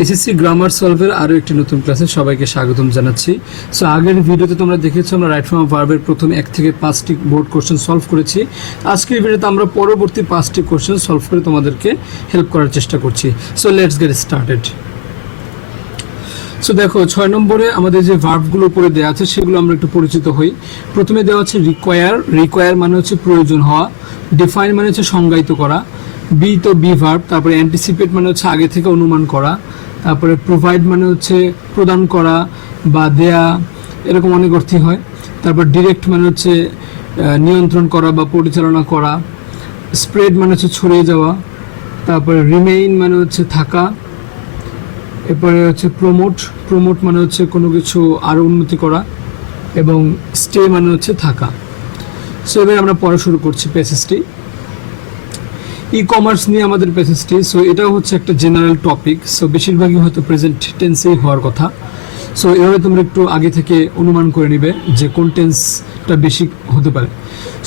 SSC grammar সলভের আরও একটি নতুন ক্লাসে সবাইকে স্বাগতম জানাচ্ছি। সো আগের ভিডিওতে তোমরা দেখেছো আমরা রাইট ফর্ম ভার্বের প্রথম 1 থেকে 5টি বোর্ড কোশ্চেন সলভ করেছি। আজকের ভিডিওতে আমরা পরবর্তী 5টি কোশ্চেন সলভ করে তোমাদেরকে হেল্প করার চেষ্টা করছি। So let's get started. So দেখো 6 নম্বরে আমাদের যে ভার্বগুলো উপরে দেওয়া আছে সেগুলো আমরা একটু পরিচিত হই। প্রথমে দেওয়া আছে রিকোয়ার মানে হচ্ছে প্রয়োজন হওয়া, ডিফাইন মানে হচ্ছে সংজ্ঞায়িত করা, বি তো বি ভার্ব, তারপরে অ্যান্টিসিপেট মানে হচ্ছে আগে থেকে অনুমান করা, তারপরে প্রোভাইড মানে হচ্ছে প্রদান করা বা দেয়া, এরকম অনেক অর্থই হয়। তারপর ডিরেক্ট মানে হচ্ছে নিয়ন্ত্রণ করা বা পরিচালনা করা, স্প্রেড মানে হচ্ছে ছড়িয়ে যাওয়া, তারপরে রিমেইন মানে হচ্ছে থাকা, এরপরে হচ্ছে প্রমোট মানে হচ্ছে কোনো কিছু আরও উন্নতি করা, এবং স্টে মানে হচ্ছে থাকা। সো এবার আমরা পড়া শুরু করছি প্যাসেজটি। ই কমার্স নিয়ে আমাদের প্যাসেজটি। সো এটাও হচ্ছে একটা জেনারেল টপিক। সো বেশিরভাগই হয়তো প্রেজেন্ট টেন্সেই হওয়ার কথা। সো এভাবে তোমরা একটু আগে থেকে অনুমান করে নিবে যে কোন টেন্সটা বেশি হতে পারে।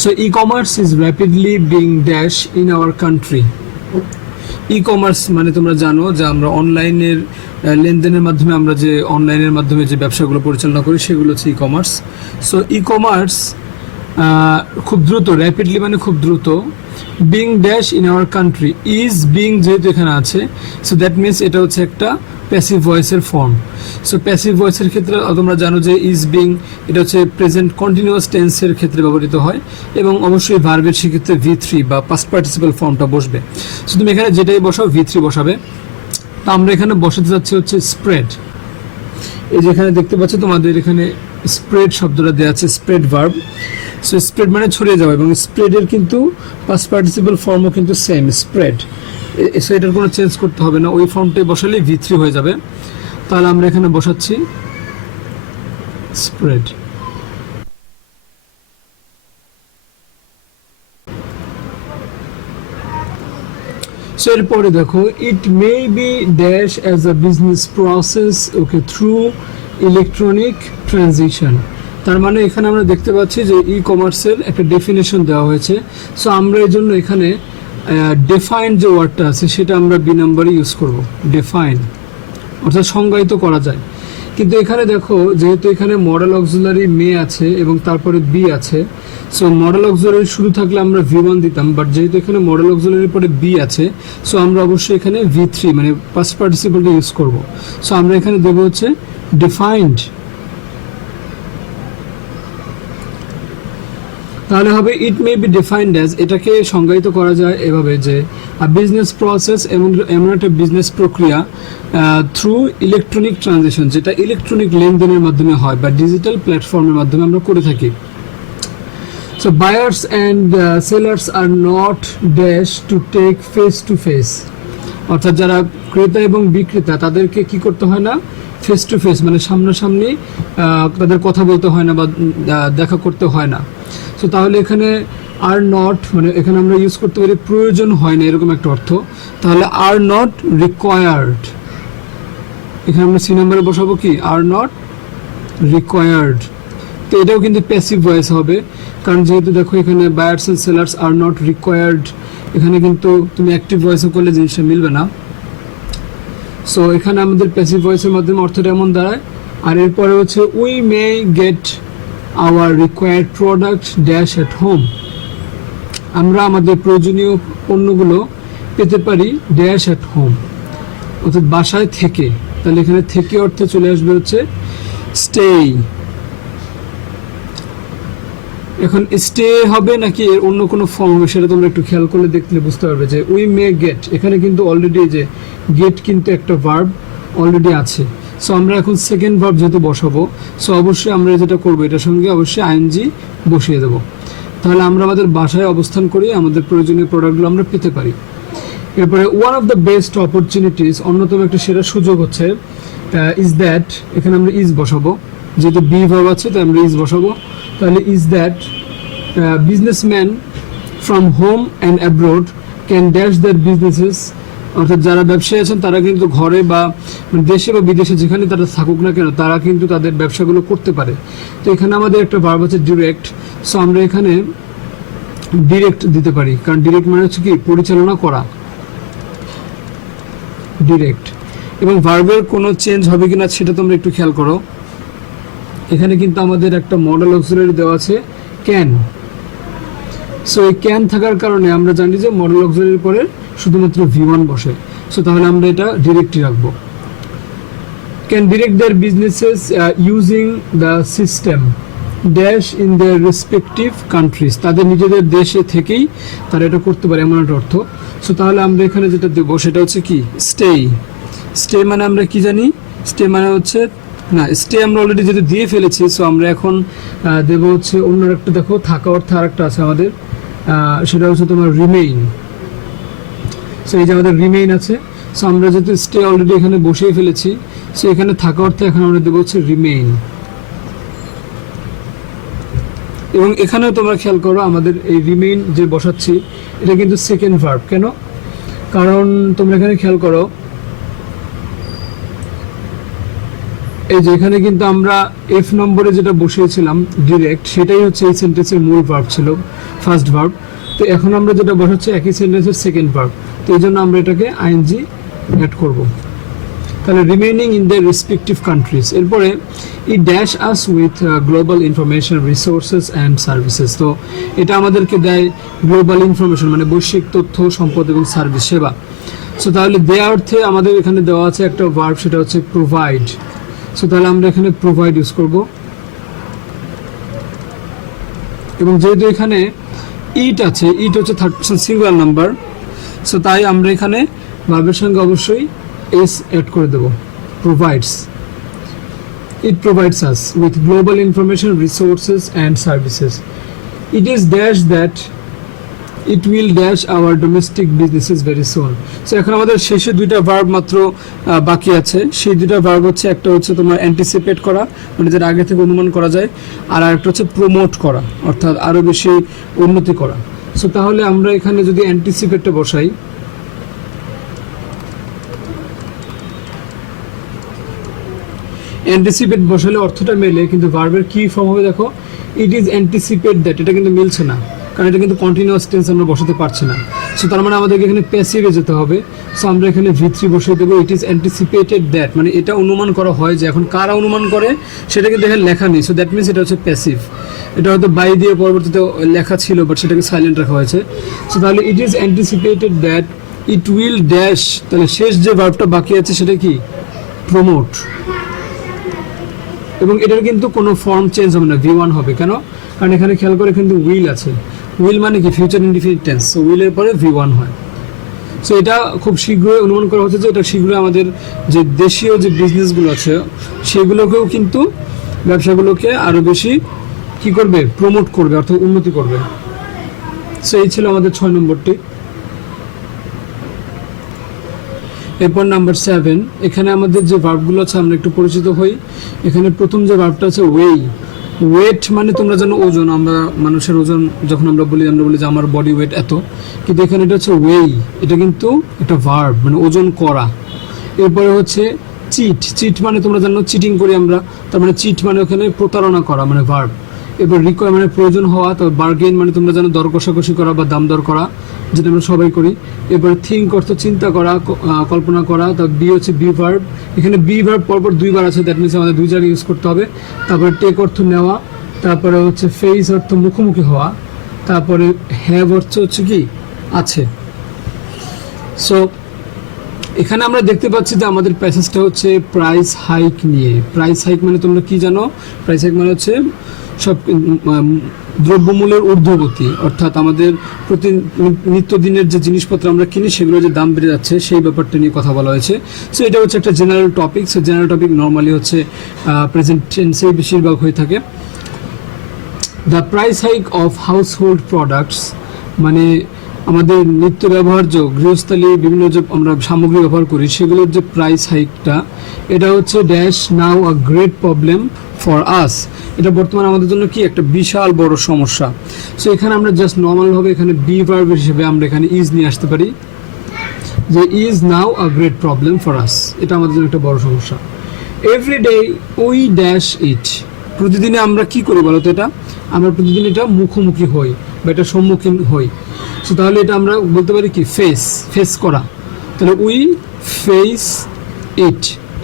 So e commerce is rapidly being dash in our country. E commerce মানে তোমরা জানো যে আমরা অনলাইনের লেনদেনের মাধ্যমে আমরা যে অনলাইনের মাধ্যমে যে ব্যবসাগুলো পরিচালনা করি সেগুলো হচ্ছে e commerce. So e commerce খুব দ্রুত, র্যাপিডলি মানে খুব দ্রুত, being dash in our country, is being যেহেতু এখানে আছে, সো দ্যাট মিনস এটা হচ্ছে একটা প্যাসিভ ভয়েসের ফর্ম। সো প্যাসিভ ভয়েসের ক্ষেত্রে তোমরা জানো যে ইজ বিং এটা হচ্ছে প্রেজেন্ট কন্টিনিউয়াস টেন্সের ক্ষেত্রে ব্যবহৃত হয়, এবং অবশ্যই ভার্বের সেক্ষেত্রে V3 বা পাস্ট পার্টিসিপাল ফর্মটা বসবে। সো তুমি এখানে যেটাই বসাও V3 বসাবে। তা আমরা এখানে বসাতে যাচ্ছি হচ্ছে স্প্রেড। এই যে এখানে দেখতে পাচ্ছ তোমাদের এখানে স্প্রেড শব্দটা দেওয়া আছে, স্প্রেড ভার্ব। সো স্প্রেড মানে ছড়িয়ে যাওয়া, এবং স্প্রেডের কিন্তু পাস্ট পার্টিসিপাল ফর্মও কিন্তু সেম, স্প্রেড। সো এটার কোনো চেঞ্জ করতে হবে না, ওই ফর্মটাই বসালেই V3 হয়ে যাবে। তাহলে আমরা এখানে বসাচ্ছি স্প্রেড। সো এরপরে দেখো, it may be dash as a business process okay through electronic transition. তার মানে এখানে আমরা দেখতে পাচ্ছি যে ই কমার্সের একটা ডেফিনেশন দেওয়া হয়েছে। সো আমরা এই জন্য এখানে ডিফাইন যে ওয়ার্ডটা আছে সেটা আমরা বি নাম্বারে ইউজ করব, ডিফাইন অর্থাৎ সংজ্ঞায়িত করা যায়। কিন্তু এখানে দেখো যেহেতু এখানে মডেল অক্সিলারি মে আছে এবং তারপরে বি আছে, সো মডেল অক্সিলারি শুরু থাকলে আমরা V1 দিতাম, বাট যেহেতু এখানে মডেল অক্সিলারির পরে বি আছে, সো আমরা অবশ্যই এখানে V3 মানে পাস্ট পার্টিসিপলটা ইউজ করব। সো আমরা এখানে দেবো হচ্ছে ডিফাইন্ড। তাহলে হবে ইট মে বি ডিফাইন্ড অ্যাজ, এটাকে সংজ্ঞায়িত করা যায় এভাবে যে বিজনেস প্রসেস, এমন একটা বিজনেস প্রক্রিয়া থ্রু ইলেকট্রনিক ট্রানজেকশন, যেটা ইলেকট্রনিক লেনদেনের মাধ্যমে হয় বা ডিজিটাল প্ল্যাটফর্মের মাধ্যমে আমরা করে থাকি। So buyers and sellers are not dash to take face to face, অর্থাৎ যারা ক্রেতা এবং বিক্রেতা তাদেরকে কি করতে হয় না, ফেস টু ফেস মানে সামনাসামনি তাদের কথা বলতে হয় না বা দেখা করতে হয় না। সো তাহলে এখানে আর নট মানে এখানে আমরা ইউজ করতে পারি প্রয়োজন হয় না, এরকম একটা অর্থ। তাহলে আর নট রিকোয়ার্ড, এখানে আমরা সি নাম্বারে বসাবো কি, আর নট রিকোয়ার্ড। তো এটাও কিন্তু প্যাসিভ ভয়েস হবে, কারণ যেহেতু দেখো এখানে buyers and sellers are not required, এখানে কিন্তু তুমি অ্যাক্টিভ ভয়েসও করলে জিনিসটা মিলবে না। সো এখানে আমাদের প্যাসিভ ভয়েসের মাধ্যমে অর্থটা এমন দাঁড়ায়। আর এরপরে হচ্ছে we may get hour required product dash at home, আমরা আমাদের প্রয়োজনীয় পণ্যগুলো পেতে পারি ড্যাশ অ্যাট হোম, অর্থাৎ বাসায় থেকে। তাহলে এখানে থেকে অর্থে চলে আসবে হচ্ছে স্টে। এখন স্টে হবে নাকি এর অন্য কোনো ফর্ম হবে সেটা তোমরা একটু খেয়াল করলে দেখলে বুঝতে পারবে যে উই মে গেট, এখানে কিন্তু অলরেডি যে গেট কিন্তু একটা ভার্ব অলরেডি আছে। সো আমরা এখন সেকেন্ড ভার্ব যেহেতু বসাবো, সো অবশ্যই আমরা যেটা করবো এটার সঙ্গে অবশ্যই আইএনজি বসিয়ে দেবো। তাহলে আমরা আমাদের বাসায় অবস্থান করি আমাদের প্রয়োজনীয় প্রোডাক্টগুলো আমরা পেতে পারি। এরপরে one of the best opportunities, অন্যতম একটা সেরা সুযোগ হচ্ছে ইজ দ্যাট, এখানে আমরা ইজ বসাবো, যেহেতু বি ভার্ব আছে তাই আমরা ইজ বসাবো। তাহলে is that businessman from home and abroad can dash that businesses, অর্থাৎ যারা ব্যবসায়ী আছেন তারা কিন্তু ঘরে বা দেশে বা বিদেশে যেখানে তারা থাকুক না কেন তারা কিন্তু তাদের ব্যবসাগুলো করতে পারে। তো এখানে আমাদের একটা ভার্ব আছে ডিরেক্ট। সো আমরা এখানে ডিরেক্ট দিতে পারি, কারণ ডিরেক্ট মানে হচ্ছে কি পরিচালনা করা, ডিরেক্ট। এবং ভার্বের কোনো চেঞ্জ হবে কিনা সেটা তোমরা একটু খেয়াল করো। এখানে কিন্তু আমাদের একটা মডেল অক্সিলারি দেওয়া আছে ক্যান। সো এই ক্যান থাকার কারণে আমরা জানি যে মডেল অক্সিলারির পরে শুধুমাত্র V1 বসে। সো তাহলে আমরা এটা ডিরেক্টই রাখবো। Can direct their businesses using the system dash in their respective countries, তাদের নিজেদের দেশে থেকেই তারা এটা করতে পারে এমন একটা অর্থ। সো তাহলে আমরা এখানে যেটা দেবো সেটা হচ্ছে কি স্টে। স্টে মানে আমরা কি জানি, স্টে মানে হচ্ছে না, স্টে আমরা অলরেডি যেটা দিয়ে ফেলেছি। সো আমরা এখন দেব হচ্ছে অন্য একটা, দেখো থাকা অর্থে আরেকটা আছে আমাদের, সেটা হচ্ছে তোমার রিমেইন। সো এই যে আমাদের রিমেইন আছে। সো আমরা যেহেতু স্টে অলরেডি এখানে বসিয়ে ফেলেছি, সো এখানে থাকা অর্থে এখন আমরা দেবো হচ্ছে রিমেইন। এবং এখানেও তোমরা খেয়াল করো আমাদের এই রিমেইন যে বসাচ্ছি এটা কিন্তু সেকেন্ড ভার্ব। কেন? কারণ তোমরা এখানে খেয়াল করো, এই যে এখানে কিন্তু আমরা এফ নম্বরে যেটা বসিয়েছিলাম ডিরেক্ট, সেটাই হচ্ছে এই সেন্টেন্সের মূল ভার্ব ছিল, ফার্স্ট ভার্ব। তো এখন আমরা যেটা বসাচ্ছি একই সেন্টেন্সের সেকেন্ড ভার্ব, তো এই জন্য আমরা এটাকে আইএনজি অ্যাড করব। তাহলে remaining in the respective countries. এরপরে ই dash us with global information resources and services. তো এটা আমাদেরকে দেয় গ্লোবাল ইনফরমেশন মানে বৈশ্বিক তথ্য সম্পদ এবং সার্ভিস সেবা। সো তাহলে দেওয়া অর্থে আমাদের এখানে দেওয়া আছে একটা ভার্ব, সেটা হচ্ছে প্রোভাইড। সো তাহলে আমরা এখানে প্রোভাইড ইউজ করব। এবং যেহেতু এখানে ইট আছে, ইট হচ্ছে third person singular number, so তাই আমরা এখানে ভার্বের সঙ্গে অবশ্যই এস অ্যাড করে দেব। Provides, it provides us with global information resources and services. It is dash that it will dash our domestic businesses very soon. So এখন আমাদের শেষে দুইটা ভার্ব মাত্র বাকি আছে। সেই দুইটা ভার্ব হচ্ছে, একটা হচ্ছে তোমার অ্যান্টিসিপেট করা মানে যেটা আগে থেকে অনুমান করা যায়, আর আরেকটা হচ্ছে প্রমোট করা অর্থাৎ আরও বেশি উন্নতি করা। সো তাহলে আমরা এখানে যদি অ্যান্টিসিপেটটা বসাই, অ্যান্টিসিপেট বসালে অর্থটা মেলে, কিন্তু ভার্বের কি ফর্ম হবে দেখো, ইট ইজ অ্যান্টিসিপেট দ্যাট, এটা কিন্তু মিলছে না কারণ এটা কিন্তু কন্টিনিউয়াস টেন্স আমরা বসাতে পারছি না। সো তার মানে আমাদেরকে এখানে প্যাসিভে যেতে হবে। সো আমরা এখানে V3 বসিয়ে দেবো। ইট ইজ অ্যান্টিসিপেটেড দ্যাট মানে এটা অনুমান করা হয় যে, এখন কারা অনুমান করে সেটা কিন্তু এখানে লেখা নেই। সো দ্যাট মিনস এটা হচ্ছে প্যাসিভ। এটা হয়তো বাই দিয়ে পরবর্তীতে লেখা ছিল বাট সেটাকে সাইলেন্ট রাখা হয়েছে। সো তাহলে it is anticipated that it will dash, তাহলে শেষ যে ভার্বটা বাকি আছে সেটা কি প্রমোট। এবং এটার কিন্তু কোনো ফর্ম চেঞ্জ হবে না, V1 হবে। কেন? কারণ এখানে খেয়াল করে কিন্তু উইল আছে। উইল মানে কি ফিউচার ইনডিফিনিট টেন্স, সো উইলের পরে V1 হয়। সো এটা খুব শীঘ্রই অনুমান করা হচ্ছে যে এটা শীঘ্রই আমাদের যে দেশীয় যে বিজনেসগুলো আছে সেগুলোকেও কিন্তু ব্যবসাগুলোকে আরও বেশি কি করবে, প্রমোট করবে অর্থাৎ উন্নতি করবে। সো এই ছিল আমাদের 6 নম্বরটি। এরপর নাম্বার 7, এখানে আমাদের যে ভার্বগুলো আছে আমরা একটু পরিচিত হই। এখানে প্রথম যে ভার্বটা আছে ওয়েই। ওয়েট মানে তোমরা জানো ওজন, আমরা মানুষের ওজন যখন আমরা বলি যে আমার বডি ওয়েট এত, কিন্তু এখানে এটা হচ্ছে ওয়েই, এটা কিন্তু একটা ভার্ব মানে ওজন করা। এরপরে হচ্ছে চিট। চিট মানে তোমরা জানো চিটিং করি আমরা, তার মানে চিট মানে ওখানে প্রতারণা করা মানে ভার্ব। এবার রিকোয়ার মানে প্রয়োজন হওয়া, তারপর বার্গেন মানে তোমরা জানো দর কষাকষি করা বা দাম দর করা, যেটা আমরা সবাই করি। এরপরে থিঙ্ক অর্থ চিন্তা করা, কল্পনা করা। তারপর বি হচ্ছে বি ভার্ব। এখানে বি ভার্ব পরপর দুইবার আছে, দ্যাট মিনস আমাদের দুই জায়গায় ইউজ করতে হবে। তারপরে টেক অর্থ নেওয়া, তারপরে হচ্ছে ফেস অর্থ মুখোমুখি হওয়া, তারপরে হ্যাভ অর্থ হচ্ছে কি আছে। সো এখানে আমরা দেখতে পাচ্ছি যে আমাদের প্যাসেজটা হচ্ছে প্রাইস হাইক নিয়ে। প্রাইস হাইক মানে তোমরা কি জানো? প্রাইস হাইক মানে হচ্ছে সব দ্রব্যমূল্যের ঊর্ধ্বগতি, অর্থাৎ আমাদের প্রতি নিত্যদিনের যে জিনিসপত্র আমরা কিনি সেগুলো যে দাম বেড়ে যাচ্ছে সেই ব্যাপারটা নিয়ে কথা বলা হয়েছে। সো এটা হচ্ছে একটা general topic. So general topic normally হচ্ছে প্রেজেন্ট টেন্সে বেশিরভাগ হয়ে থাকে। The price hike of house hold products মানে আমাদের নিত্য ব্যবহার্য গৃহস্থালী বিভিন্ন যে আমরা সামগ্রী ব্যবহার করি সেগুলোর যে প্রাইস হাইকটা, এটা হচ্ছে dash now a great problem for us. এটা বর্তমানে আমাদের জন্য কি একটা বিশাল বড় সমস্যা। সো এখানে আমরা জাস্ট নর্মালভাবে এখানে বি ভার্ব হিসেবে আমরা এখানে ইজ নিয়ে আসতে পারি, যে is now a great problem for us, এটা আমাদের জন্য একটা বড় সমস্যা। Every day we dash it, প্রতিদিনে আমরা কি করি বলো তো? এটা আমরা প্রতিদিন এটা মুখোমুখি হই বা এটা সম্মুখীন হই। সো তাহলে এটা আমরা বলতে পারি কি ফেস, ফেস করা। তাহলে we face it,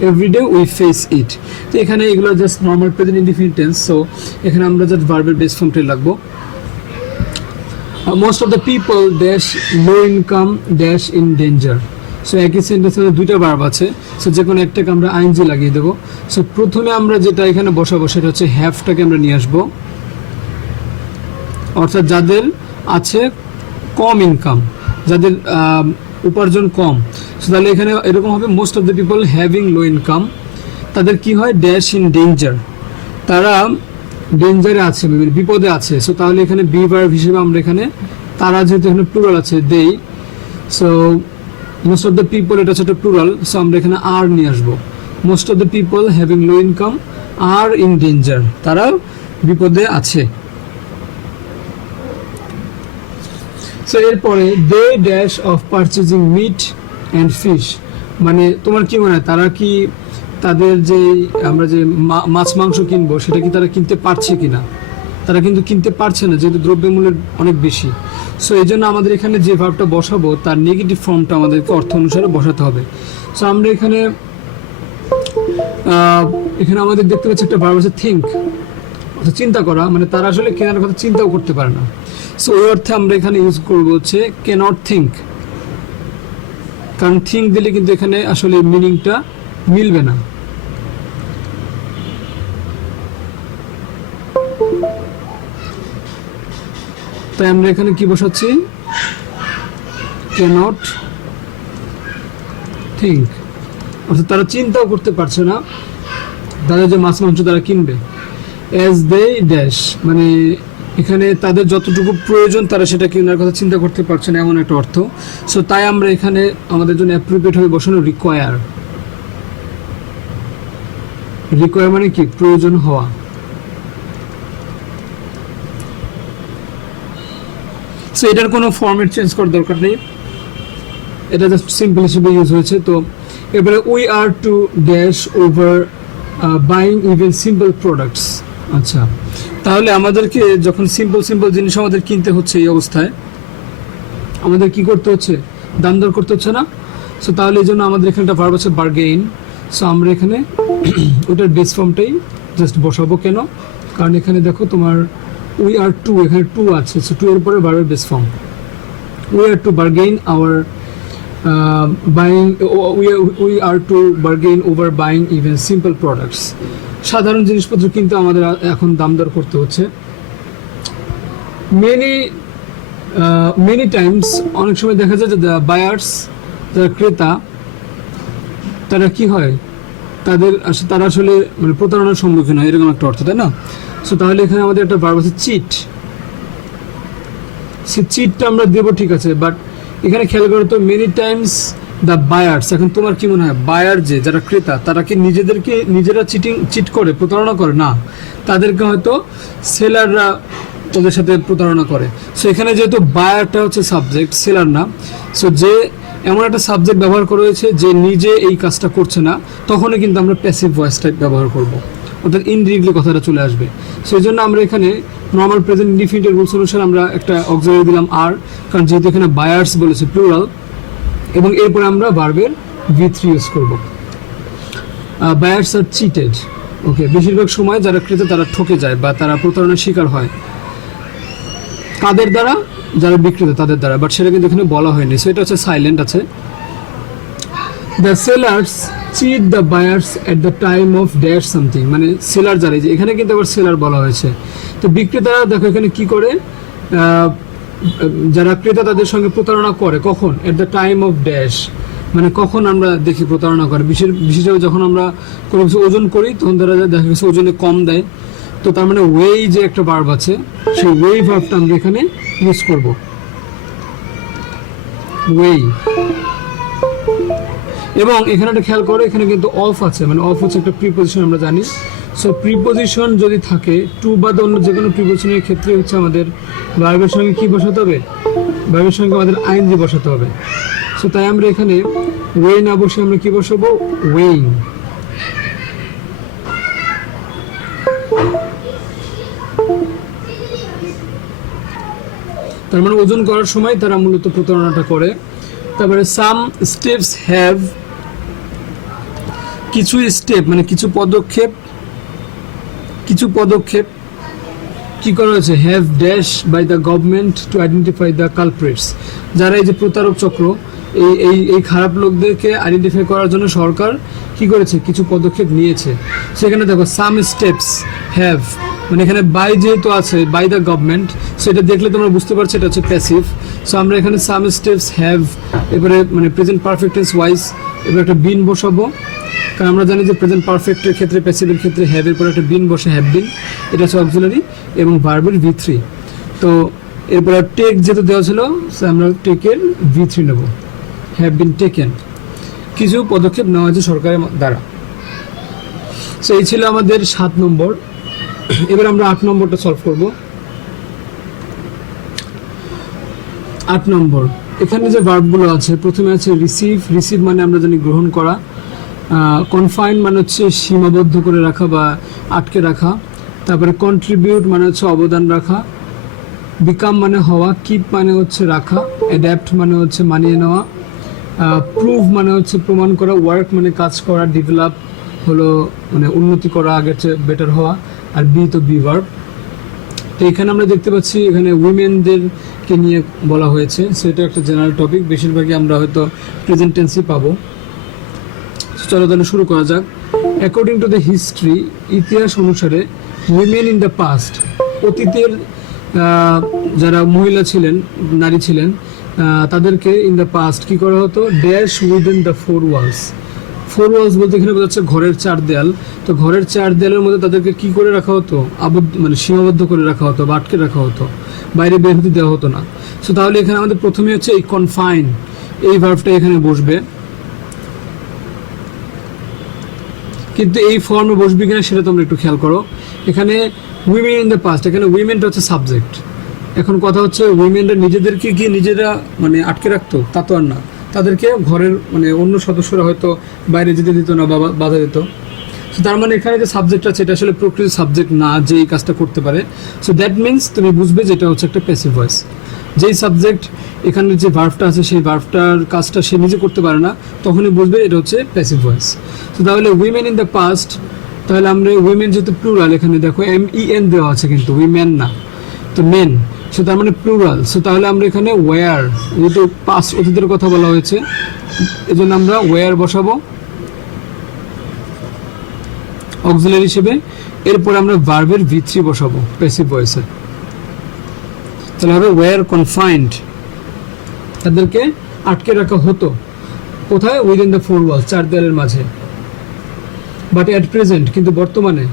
everyday we face it. তো এখানে এগুলো just normal present indefinite tense. So এখানে আমরা জাস্ট ভার্বের বেস ফর্মটাই লাগবো। Most of the people dash low income dash in danger. So একই সেন্টেন্সে দুইটা ভার্ব আছে, সো যে কোনো একটাকে আমরা আইএনজি লাগিয়ে দেবো। সো প্রথমে আমরা যেটা এখানে বসাবো সেটা হচ্ছে হ্যাভটাকে আমরা নিয়ে আসবো, অর্থাৎ যাদের আছে কম ইনকাম, যাদের উপার্জন কম। সো তাহলে এখানে এরকম হবে most of the people having low income, তাদের কি হয় ড্যাশ ইন ডেঞ্জার, তারা ডেঞ্জারে আছে, বিপদে আছে। সো তাহলে এখানে বি ভার্ব হিসেবে আমরা এখানে তারা, যেহেতু এখানে প্লুরাল আছে দেই, so most of the people এটা হচ্ছে একটা প্লুরাল, সো আমরা এখানে আর নিয়ে আসবো। Most of the people having low income are in danger, তারা বিপদে আছে। সো এরপরে they dash of purchasing meat and fish, মানে তোমার কি মনে হয় তারা কি তাদের যে আমরা যে মাছ মাংস কিনবো সেটা কি তারা কিনতে পারছে কিনা? তারা কিন্তু কিনতে পারছে না, যেহেতু দ্রব্যমূল্যের অনেক বেশি। সো এই জন্য আমাদের এখানে যে ভার্বটা বসাবো তার নেগেটিভ ফর্মটা আমাদেরকে অর্থ অনুসারে বসাতে হবে। সো আমরা এখানে আমাদের দেখতে পাচ্ছি একটা ভার্ব আছে থিঙ্ক, অর্থাৎ চিন্তা করা, মানে তারা আসলে কেনার কথা চিন্তাও করতে পারে না। সো ওই অর্থে আমরা এখানে ইউজ করবো হচ্ছে ক্যানট থিঙ্ক, কারণ থিঙ্ক দিলে কিন্তু এখানে আসলে মিনিংটা মিলবে না। তাই আমরা এখানে কি বসাচ্ছি, ক্যানট থিঙ্ক, অর্থাৎ তারা চিন্তাও করতে পারছে না তাদের যে মাছ মাংস তারা কিনবে। অ্যাজ দে ড্যাশ, মানে এখানে তাদের যতটুকু প্রয়োজন তারা সেটা কেনার কথা চিন্তা করতে পারছে না, এমন একটা অর্থ। সো তাই আমরা এখানে আমাদের জন্য অ্যাপ্রোপ্রিয়েট হবে বসানো রিকোয়ার। রিকোয়ার মানে কি, প্রয়োজন হওয়া। সো এটার কোনো ফরম্যাট চেঞ্জ করার দরকার নেই, এটা জাস্ট সিম্পল হিসেবে ইউজ হয়েছে। তো এবারে we are to dash over buying even simple products. আচ্ছা, তাহলে আমাদেরকে যখন সিম্পল জিনিস আমাদের কিনতে হচ্ছে, এই অবস্থায় আমাদের কি করতে হচ্ছে, দাম দর করতে হচ্ছে না। সো তাহলে এই জন্য আমাদের এখানে একটা ভার্ব আছে বার্গেইন। সো আমরা এখানে ওটার বেস ফর্মটাই জাস্ট বসাবো। কেন? কারণ এখানে দেখো তোমার উই আর টু, এখানে টু আছে, সো টু এর পরে ভার্বের বেস ফর্ম। We are to bargain our buying, we are to bargain over buying even simple products. সাধারণ জিনিসপত্র কিন্তু আমাদের এখন দাম দর করতে হচ্ছে। মেনি টাইমস, অনেক সময় দেখা যায় যে বায়ার্স, যারা ক্রেতা, তারা কি হয়, তারা আসলে মানে প্রতারণার সম্মুখীন হয়, এরকম একটা অর্থ, তাই না? সো তাহলে এখানে আমাদের একটা ভার্ব আছে চিট। সে চিটটা আমরা দেবো, ঠিক আছে, বাট এখানে খেয়াল করো তো মেনি টাইমস দ্য বায়ার্স। এখন তোমার কি মনে হয় বায়ার যে যারা ক্রেতা তারা কি নিজেরা চিট করে, প্রতারণা করে? না, তাদেরকে হয়তো সেলাররা তাদের সাথে প্রতারণা করে। সো এখানে যেহেতু বায়ারটা হচ্ছে সাবজেক্ট, সেলার না, সো যে এমন একটা সাবজেক্ট ব্যবহার করা হয়েছে যে নিজে এই কাজটা করছে না, তখনই কিন্তু আমরা প্যাসিভ ভয়েস টাইপ ব্যবহার করব, অর্থাৎ ইনডিরেক্টলি কথাটা চলে আসবে। সেই জন্য আমরা এখানে নর্মাল প্রেজেন্ট ইনডিফিনিটের রুলস অনুসারে আমরা একটা অক্সিলারি দিলাম আর, কারণ যেহেতু এখানে বায়ার্স বলেছে প্লুরাল, এবং এরপরে আমরা ভার্বের V3 ইউজ করব। বায়ার্স আর চিটেড। ওকে, বেশিরভাগ সময় যারা ক্রেতা তারা ঠকে যায় বা তারা প্রতারণার শিকার হয়। কাদের দ্বারা? যারা বিক্রেতা তাদের দ্বারা, বাট সেটা কিন্তু এখানে বলা হয়নি, সো এটা হচ্ছে সাইলেন্ট আছে। The sellers cheat the buyers at the time of dash something, মানে সেলার যারা, যে এখানে কিন্তু আবার সেলার বলা হয়েছে। তো বিক্রেতারা দেখো এখানে কি করে, যারা ক্রেতা তাদের সঙ্গে প্রতারণা করে কখন, এট দ্য টাইম অফ ড্যাশ, মানে কখন আমরা দেখি প্রতারণা করে, বিশেষভাবে যখন আমরা কোনো কিছু ওজন করি তখন তারা দেখা গেছে ওজনে কম দেয়। তো তার মানে ওয়েই যে একটা ভার্ব আছে, সেই ওয়েই ভার্বটা আমরা এখানে ইউজ করব, ওয়েই। এবং এখানে একটা খেয়াল করো, এখানে কিন্তু অফ আছে, মানে অফ হচ্ছে একটা প্রিপোজিশন, আমরা জানি। সো প্রিপোজিশন যদি থাকে, টু বা অন্য যে কোনো প্রিপোজিশনের ক্ষেত্রে হচ্ছে আমাদের ভার্বের সঙ্গে কি বসাতে হবে, ভার্বের সঙ্গে আমাদের আইএনজি বসাতে হবে। সো তাই আমরা এখানে ওয়ে না বসে আমরা কি বসাবো, ওয়েইং। তার মানে ওজন করার সময় তারা মূলত প্রতারণাটা করে। তারপরে সাম স্টেপস হ্যাভ কিছু স্টেপ মানে কিছু পদক্ষেপ কি করা হয়েছে, have dash by the government to identify the culprits, যারা এই যে প্রতারক চক্র, এই খারাপ লোকদেরকে আইডেন্টিফাই করার জন্য সরকার কি করেছে, কিছু পদক্ষেপ নিয়েছে। সেখানে দেখো সাম স্টেপস হ্যাভ, মানে এখানে বাই যেহেতু আছে, বাই দ্য গভর্নমেন্ট, সেটা দেখলে তোমরা বুঝতে পারছো এটা হচ্ছে প্যাসিভ। সো আমরা এখানে সাম স্টেপস হ্যাভ, এবারে মানে প্রেজেন্ট পারফেক্ট টেন্স ওয়াইজ এবার একটা বিন বসাবো, কারণ আমরা জানি যে প্রেজেন্ট পারফেক্টের ক্ষেত্রে, প্যাসিভের ক্ষেত্রে হ্যাভের পরে একটা বিন বসে, হ্যাভ বিন, এটা হচ্ছে অক্সিলারি, এবং ভার্বের V3। তো এরপর টেক যেহেতু দেওয়া ছিল, আমরা টেকের V3 নেব, হ্যাভ বিন টেকেন, কিছু পদক্ষেপ নেওয়া হয়েছে সরকারের দ্বারা। সো এই ছিল আমাদের 7 নম্বর। এবার আমরা 8 নম্বরটা সলভ করব। 8 নম্বর, এখানে যে ভার্বগুলো আছে, প্রথমে আছে রিসিভ মানে আমরা জানি গ্রহণ করা, কনফাইন মানে হচ্ছে সীমাবদ্ধ করে রাখা বা আটকে রাখা, তারপরে কন্ট্রিবিউট মানে হচ্ছে অবদান রাখা, বিকাম মানে হওয়া, কিপ মানে হচ্ছে রাখা, অ্যাডাপ্ট মানে হচ্ছে মানিয়ে নেওয়া, প্রুভ মানে হচ্ছে প্রমাণ করা, ওয়ার্ক মানে কাজ করা, ডেভেলপ হলো মানে উন্নতি করা, আগের চেয়ে বেটার হওয়া, আর বি তো বি ভার্ব। তো এখানে আমরা দেখতে পাচ্ছি এখানে উইমেনদেরকে নিয়ে বলা হয়েছে, সেটা একটা জেনারেল টপিক, বেশিরভাগই আমরা হয়তো প্রেজেন্ট টেন্সই পাবো। চলো তাহলে শুরু করা যাক। অ্যাকর্ডিং টু দ্য হিস্ট্রি, ইতিহাস অনুসারে, উইমেন ইন দ্য পাস্ট, অতীতের যারা মহিলা ছিলেন, নারী ছিলেন, তাদেরকে ইন দ্য পাস্ট কি করা হতো, dash within the 4 walls. 4 walls বলতে এখানে বোঝাচ্ছে ঘরের 4 দেয়াল। তো ঘরের 4 দেয়ালের মধ্যে তাদেরকে কি করে রাখা হতো, মানে সীমাবদ্ধ করে রাখা হতো বা আটকে রাখা হতো, বাইরে বের হতে দেওয়া হতো না। সো তাহলে এখানে আমাদের প্রথমে হচ্ছে এই কনফাইন, এই ভার্বটা এখানে বসবে, কিন্তু এই ফর্মে বসবে কিনা সেটা তোমরা একটু খেয়াল করো। এখানে উইমেন ইন দ্য পাস্ট, এখানে উইমেনটা হচ্ছে সাবজেক্ট। এখন কথা হচ্ছে উইমেনরা নিজেদেরকে গিয়ে নিজেরা মানে আটকে রাখতো, তা তো আর না, তাদেরকে ঘরের মানে অন্য সদস্যরা হয়তো বাইরে যেতে দিত না, বাধা দিত। সো তার মানে এখানে যে সাবজেক্ট আছে এটা আসলে প্রকৃত সাবজেক্ট না যে এই কাজটা করতে পারে। সো দ্যাট মিনস তুমি বুঝবে যে এটা হচ্ছে একটা প্যাসিভ ভয়েস। যেই সাবজেক্ট এখানে যে ভার্বটা আছে সেই ভার্বটার কাজটা সে নিজে করতে পারে না, তখনই বুঝবে এটা হচ্ছে প্যাসিভ ভয়েস। তো তাহলে উইমেন ইন দ্য পাস্ট, তাহলে আমরা উইমেন যেহেতু প্লুরাল, এখানে দেখো MEN দেওয়া আছে কিন্তু উইমেন না, তো মেন, সো তার মানে প্লুরাল। সো তাহলে আমরা এখানে ওয়্যার, যেহেতু পাস্ট অতীতের কথা বলা হয়েছে, এই জন্য আমরা ওয়্যার বসাবো অক্সিলারি হিসেবে। এরপর আমরা ভার্বের V3 বসাবো প্যাসিভ ভয়েসে। তাহলে হবে ওয়্যার কনফাইন্ড, তাদেরকে আটকে রাখা হতো, কোথায়, উইদিন দ্য 4 ওয়ালস, 4 দেয়ালের মাঝে। বাট অ্যাট প্রেজেন্ট, কিন্তু বর্তমানে,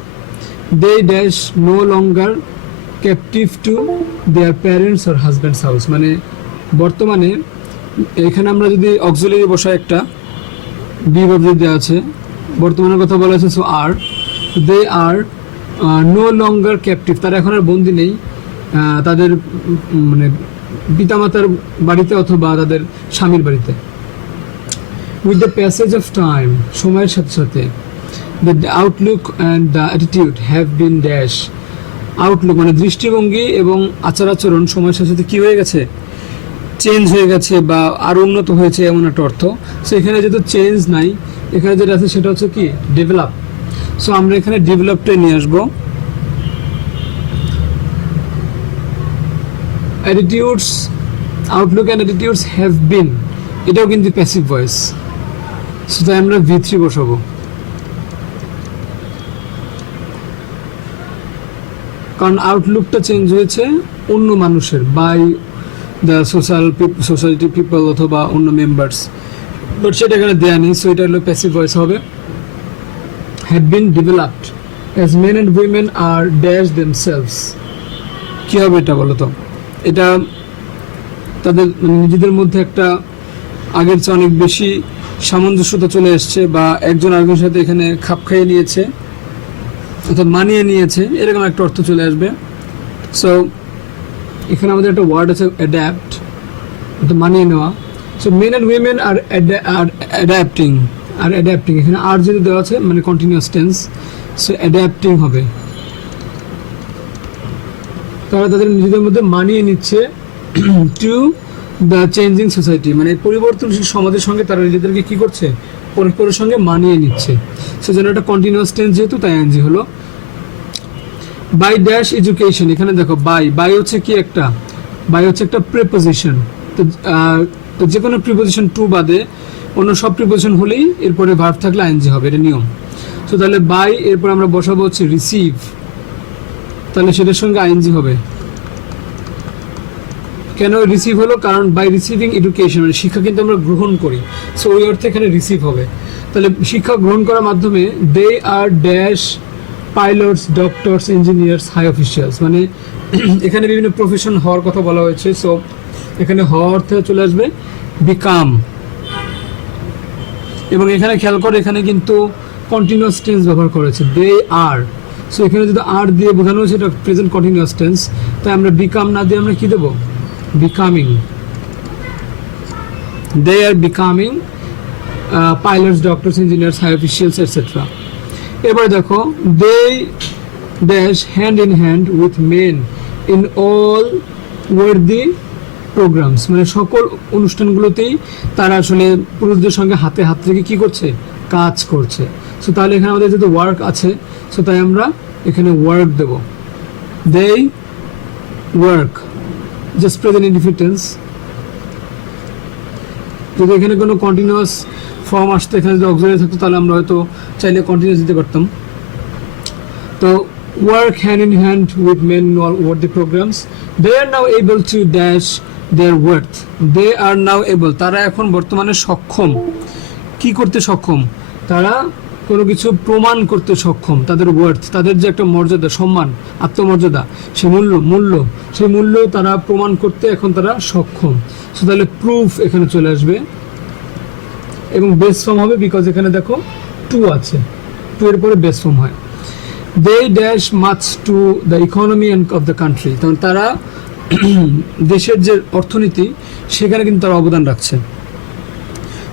they dash no longer captive to their parents or husbands house, মানে বর্তমানে এখানে আমরা যদি অক্সিলারি বসাই, একটা বি ভার্ব যদি দেওয়া আছে, বর্তমানের কথা বলা আছে, সো আর, দে আর নো লঙ্গার ক্যাপটিভ, তারা এখন আর বন্দি নেই তাদের মানে পিতামাতার বাড়িতে অথবা তাদের স্বামীর বাড়িতে। With the passage of time, সময়ের সাথে সাথে, the Outlook and the attitude have been dash, Outlook মানে দৃষ্টিভঙ্গি এবং আচার আচরণ সময়ের সাথে সাথে কী হয়ে গেছে, চেঞ্জ হয়ে গেছে বা আরও উন্নত হয়েছে, এমন একটা অর্থ। সো এখানে যেহেতু চেঞ্জ নাই, এখানে যেটা আছে সেটা হচ্ছে কি, ডেভেলপ। সো আমরা এখানে ডেভেলপটাই নিয়ে আসবো। Attitudes, Outlook and attitudes have been, এটাও কিন্তু প্যাসিভ ভয়েস। সো তাই আমরা V3 বসাবো। কারণ আউটলুকটা চেঞ্জ হয়েছে অন্য মানুষের, বাই দ্য সোসাইটি পিপল অথবা অন্য মেম্বার্স, বাট সেটা এখানে দেয়া নেই। সো এটা হলো প্যাসিভ ভয়েস হবে। Have been developed as men and women are dash themselves, কী হবে এটা বলো তো? এটা তাদের মানে নিজেদের মধ্যে একটা আগের চেয়ে অনেক বেশি সামঞ্জস্যতা চলে এসছে, বা একজন আরেকজনের সাথে এখানে খাপ খাইয়ে নিয়েছে অর্থাৎ মানিয়ে নিয়েছে, এরকম একটা অর্থ চলে আসবে। সো এখানে আমাদের একটা ওয়ার্ড আছে অ্যাডাপ্ট, মানিয়ে নেওয়া। So main and women R adapting, এখানে আর যদি দেওয়া আছে মানে কন্টিনিউয়াস টেন্স, সো অ্যাডাপ্টিং হবে, তারা তাদের নিজেদের মধ্যে মানিয়ে নিচ্ছে টু দ্য চেঞ্জিং সোসাইটি, মানে পরিবর্তনশীল সমাজের সঙ্গে তারা নিজেদেরকে কি করছে, পরস্পরের সঙ্গে মানিয়ে নিচ্ছে, সেজন্য এটা কন্টিনিউয়াস টেন্স যেহেতু তাই আইএনজি হলো। বাই ড্যাশ এডুকেশন, এখানে দেখো বাই হচ্ছে কি একটা, বাই হচ্ছে একটা প্রিপোজিশন। তো যে কোনো প্রিপোজিশন টু বাদে অন্য সব প্রিপোজিশন হলেই এরপরে ভার্ব থাকলে আইএনজি হবে, এটা নিয়ম। তো তাহলে বাই এরপর আমরা বসাবো হচ্ছে রিসিভ, তাহলে সেটার সঙ্গে আইএনজি হবে। কেন রিসিভ হলো? কারণ বাই রিসিভিং এডুকেশন, মানে শিক্ষা কিন্তু আমরা গ্রহণ করি, সো ওই অর্থে এখানে রিসিভ হবে। তাহলে শিক্ষা গ্রহণ করার মাধ্যমে they are dash pilots, doctors, engineers, high officials, মানে এখানে বিভিন্ন প্রফেশন হওয়ার কথা বলা হয়েছে, সো এখানে হওয়ার অর্থে চলে আসবে বিকাম। এবং এখানে খেয়াল করে এখানে কিন্তু কন্টিনিউয়াস টেন্স ব্যবহার করেছে, দে আর। সো এখানে যদি আর দিয়ে বোঝানো হয়েছে এটা প্রেজেন্ট কন্টিনিউয়াস টেন্স, তাই আমরা বিকাম না দিয়ে আমরা কি দেবো? Becoming. They are becoming pilots, doctors, engineers, high officials etcetera. এবারে দেখো they dash hand in hand with men in all worthy programmes, মানে সকল অনুষ্ঠানগুলোতেই তারা আসলে পুরুষদের সঙ্গে হাতে হাত রেখে কি করছে? কাজ করছে। সো তাহলে এখানে আমাদের যেহেতু ওয়ার্ক আছে, সো তাই আমরা এখানে ওয়ার্ক দেব। They work, just present indefinite tense. যদি এখানে কোনো কন্টিনিউয়াস ফর্ম আসতো, এখানে যদি অক্সিলারি থাকতো, তাহলে আমরা হয়তো চাইলে কন্টিনিউয়াস দিতে পারতাম। তো work hand in hand with men in all worthy programs. They are now able to dash their worth. They are now able, তারা এখন বর্তমানে সক্ষম। কি করতে সক্ষম? তারা কোনো কিছু প্রমাণ করতে সক্ষম, তাদের ওয়ার্থ, তাদের যে একটা মর্যাদা, সম্মান, আত্মমর্যাদা, সে সেই মূল্য তারা প্রমাণ করতে এখন তারা সক্ষম। সো তাহলে প্রুফ এখানে চলে আসবে এবং বেস ফর্ম হবে, বিকজ এখানে দেখো টু আছে, টু এর পরে বেস ফর্ম হয়। They dash much to the economy and of the country, তখন তারা দেশের যে অর্থনীতি সেখানে কিন্তু তারা অবদান রাখছে।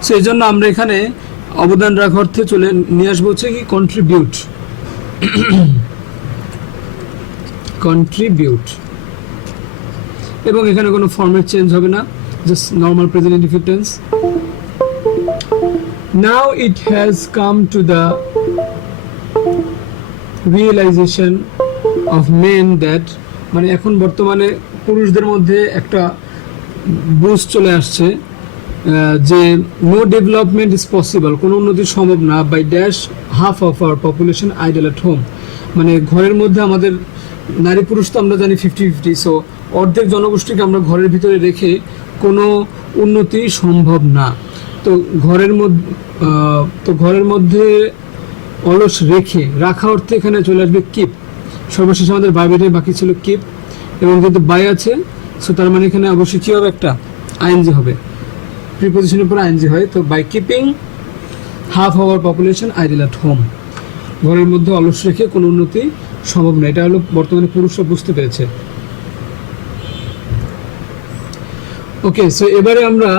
সো এই জন্য আমরা এখানে অবদান রাখার অর্থে চলে নিয়ে আসবো হচ্ছে কি কন্ট্রিবিউট। কন্ট্রিবিউট, এবং এখানে কোনো ফর্মেট চেঞ্জ হবে না, just normal present indefinite tense. Now it has come to the realization of men that, মানে এখন বর্তমানে পুরুষদের মধ্যে একটা বুঝ চলে আসছে যে নো ডেভেলপমেন্ট ইজ পসিবল, কোনো উন্নতি সম্ভব না, by dash half of our population idle at home, মানে ঘরের মধ্যে আমাদের নারী পুরুষ তো আমরা জানি 50-50, সো অর্ধেক জনগোষ্ঠীকে আমরা ঘরের ভিতরে রেখে কোনো উন্নতি সম্ভব না। তো ঘরের মধ্যে অলস রাখা অর্থে এখানে চলে আসবে কিপ। সর্বশেষ আমাদের ভার্বের বাকি ছিল কিপ, এবং যেহেতু বাই আছে, সো তার মানে এখানে অবশ্যই কি হবে? একটা আইএনজি হবে, প্রিপোজিশনের পর আইএনজি হয়। তো by keeping half our population idle at home, ঘরের মধ্যে অলস রেখে কোনো উন্নতি সম্ভব না, এটা হলো বর্তমানে পুরুষরা বুঝতে পেরেছে। ওকে, সো এবারে আমরা